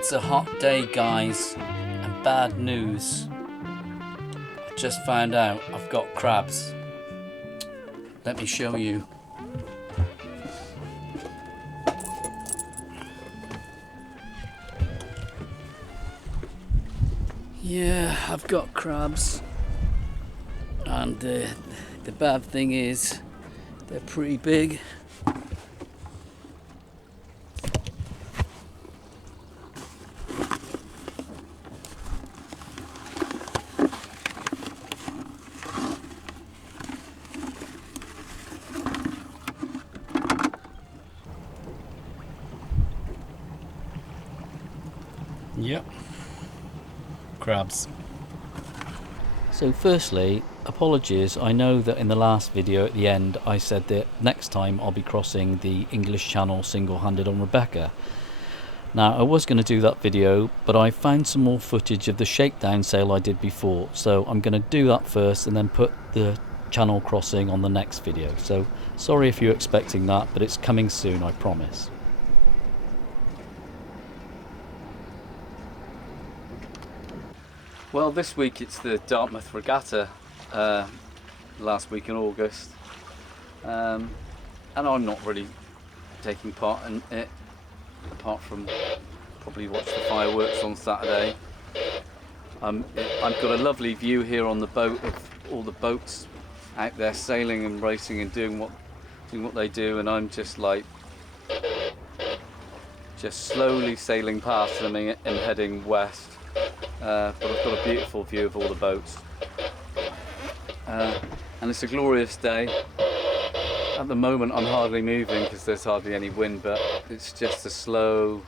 It's a hot day, guys, and bad news. I just found out I've got crabs. Let me show you. Yeah, I've got crabs, and the bad thing is they're pretty big. Yep, crabs. So firstly, apologies. I know that in the last video at the end I said that next time I'll be crossing the English Channel single-handed on Rebecca. Now I was going to do that video, but I found some more footage of the shakedown sail I did before, so I'm going to do that first and then put the channel crossing on the next video. So sorry if you're expecting that, but it's coming soon, I promise. Well, this week it's the Dartmouth Regatta, last week in August, and I'm not really taking part in it, apart from probably watch the fireworks on Saturday. I've got a lovely view here on the boat of all the boats out there sailing and racing and doing what they do, and I'm just slowly sailing past them and heading west. But I've got a beautiful view of all the boats, and it's a glorious day. At the moment I'm hardly moving because there's hardly any wind, but it's just a slow,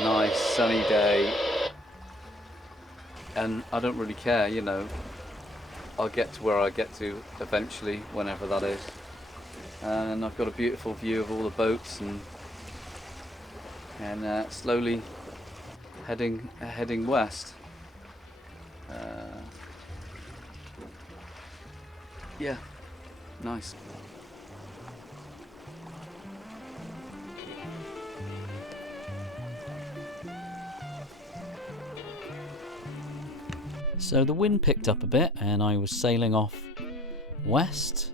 nice sunny day, and I don't really care, you know. I'll get to where I get to eventually, whenever that is, and I've got a beautiful view of all the boats, and slowly heading west. Yeah, nice. So the wind picked up a bit and I was sailing off west,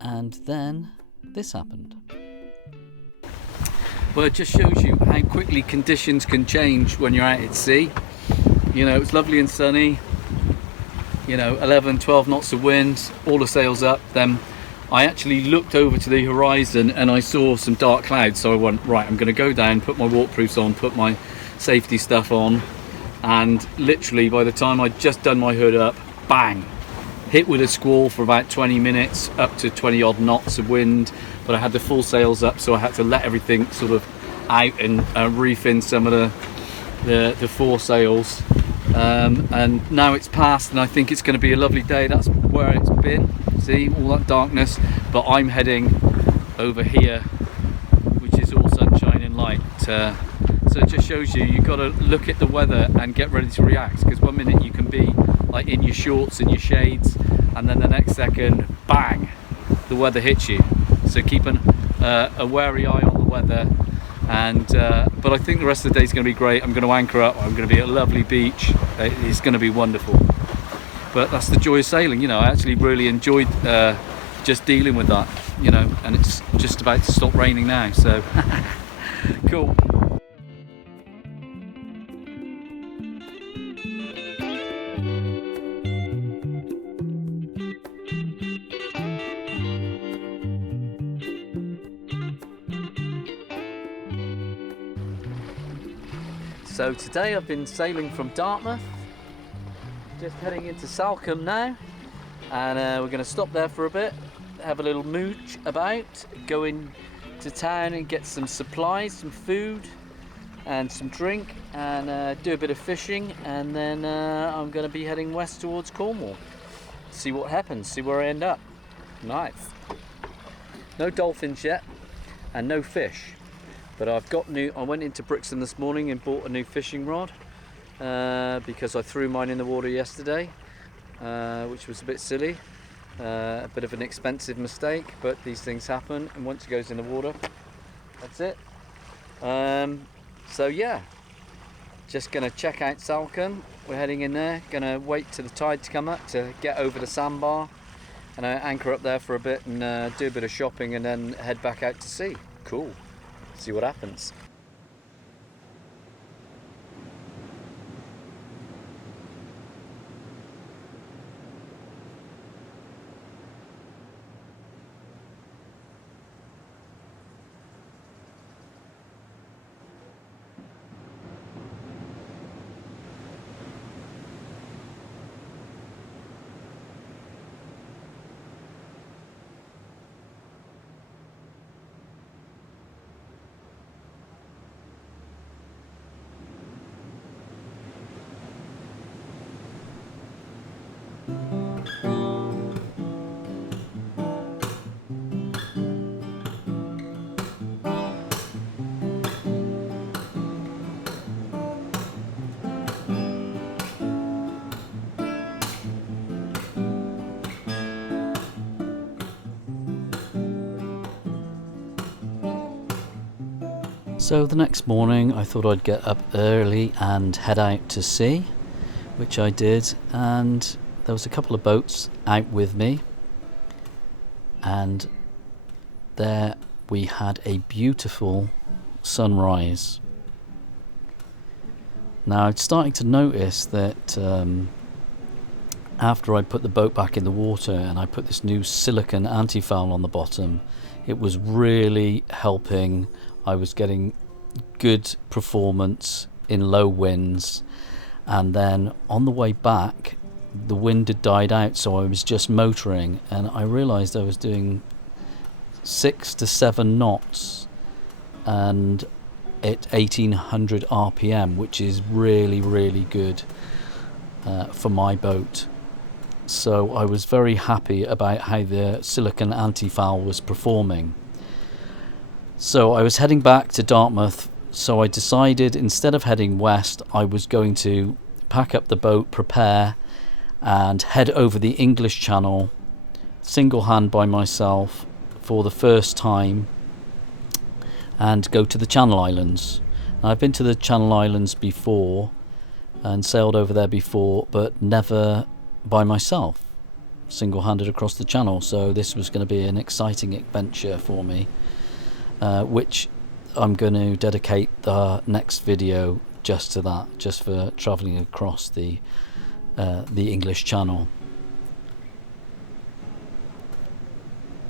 and then this happened. Well, it just shows you how quickly conditions can change when you're out at sea. You know, it's lovely and sunny, you know, 11, 12 knots of wind, all the sails up. Then I actually looked over to the horizon and I saw some dark clouds, so I went, right, I'm going to go down, put my waterproofs on, put my safety stuff on, and literally by the time I'd just done my hood up, bang, hit with a squall for about 20 minutes, up to 20 odd knots of wind, but I had the full sails up, so I had to let everything sort of out and reef in some of the foresails, and now it's passed and I think it's going to be a lovely day. That's where it's been, see, all that darkness, but I'm heading over here, which is all sunshine and light. So it just shows you've got to look at the weather and get ready to react, because one minute you can be like in your shorts and your shades, and then the next second, bang, the weather hits you. So keep a wary eye on the weather, and but I think the rest of the day is going to be great. I'm going to anchor up, I'm going to be at a lovely beach. It's going to be wonderful. But that's the joy of sailing, you know. I actually really enjoyed just dealing with that, you know, and it's just about to stop raining now, so cool. So today I've been sailing from Dartmouth, just heading into Salcombe now, and we're going to stop there for a bit, have a little mooch about, go into town and get some supplies, some food and some drink, and do a bit of fishing, and then I'm going to be heading west towards Cornwall, see what happens, see where I end up. Nice. No dolphins yet and no fish. But I went into Brixton this morning and bought a new fishing rod, because I threw mine in the water yesterday, which was a bit silly, a bit of an expensive mistake, but these things happen, and once it goes in the water, that's it. So yeah, just gonna check out Salcombe. We're heading in there, gonna wait till the tide to come up to get over the sandbar and anchor up there for a bit and do a bit of shopping and then head back out to sea. Cool, see what happens. So the next morning I thought I'd get up early and head out to sea, which I did, and there was a couple of boats out with me, and there we had a beautiful sunrise. Now I'm starting to notice that after I put the boat back in the water and I put this new silicone anti-foul on the bottom, it was really helping. I was getting good performance in low winds, and then on the way back the wind had died out, so I was just motoring and I realized I was doing 6 to 7 knots and at 1800 RPM, which is really good for my boat. So I was very happy about how the silicone anti-foul was performing. So I was heading back to Dartmouth, so I decided instead of heading west I was going to pack up the boat, prepare and head over the English Channel single hand by myself for the first time and go to the Channel Islands. Now, I've been to the Channel Islands before and sailed over there before, but never by myself, single-handed across the channel, so this was going to be an exciting adventure for me, which I'm going to dedicate the next video just to that, just for travelling across the English Channel.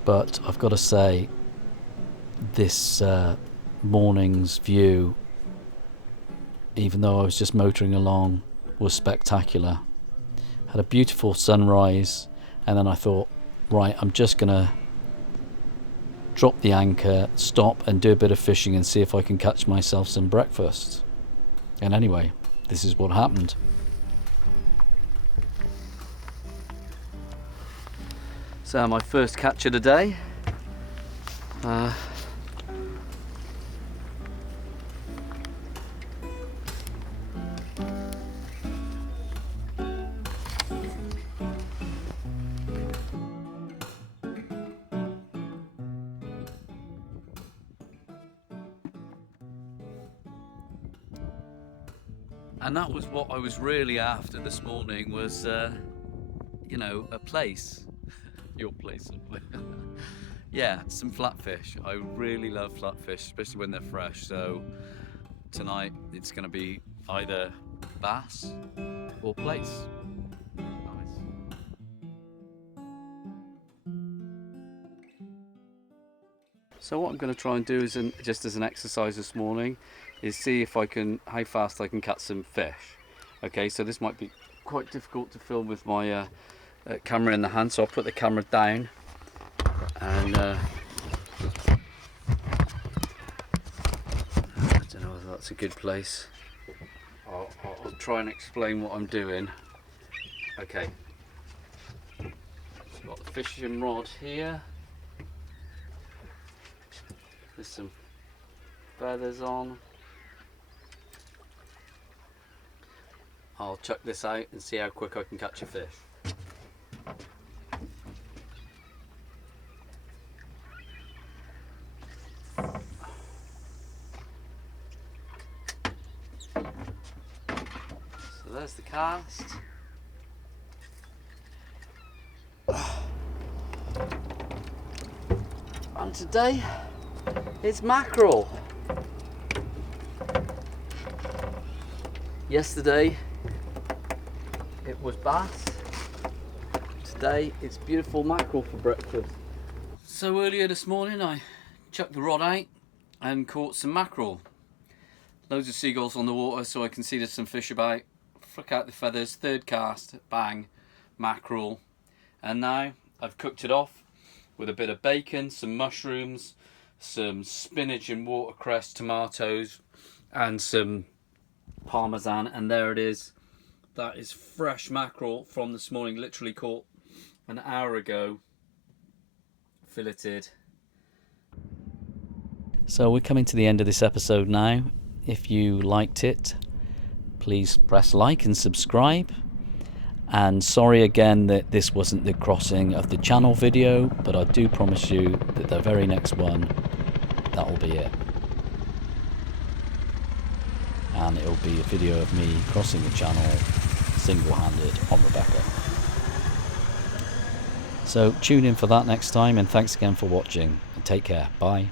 But I've got to say, this morning's view, even though I was just motoring along, was spectacular. Had a beautiful sunrise, and then I thought, right, I'm just gonna drop the anchor, stop and do a bit of fishing and see if I can catch myself some breakfast. And anyway, this is what happened. So my first catch of the day. And that was what I was really after this morning, was, you know, a place. Your place. Yeah, some flatfish. I really love flatfish, especially when they're fresh. So tonight it's going to be either bass or plaice. Nice. So what I'm going to try and do is, just as an exercise this morning, is see if I can, how fast I can catch some fish. Okay, so this might be quite difficult to film with my camera in the hand, so I'll put the camera down and I don't know whether that's a good place. I'll try and explain what I'm doing. Okay, I've got the fishing rod here. There's some feathers on. I'll chuck this out and see how quick I can catch a fish. So there's the cast. And today it's mackerel. Yesterday it was bass. Today it's beautiful mackerel for breakfast. So earlier this morning I chucked the rod out and caught some mackerel. Loads of seagulls on the water, so I can see there's some fish about. Flick out the feathers, third cast, bang, mackerel. And now I've cooked it off with a bit of bacon, some mushrooms, some spinach and watercress, tomatoes, and some parmesan, and there it is. That is fresh mackerel from this morning, literally caught an hour ago, filleted. So we're coming to the end of this episode now. If you liked it, please press like and subscribe. And sorry again that this wasn't the crossing of the channel video, but I do promise you that the very next one, that will be it. And it will be a video of me crossing the channel single-handed on Rebecca. So tune in for that next time, and thanks again for watching, and take care. Bye.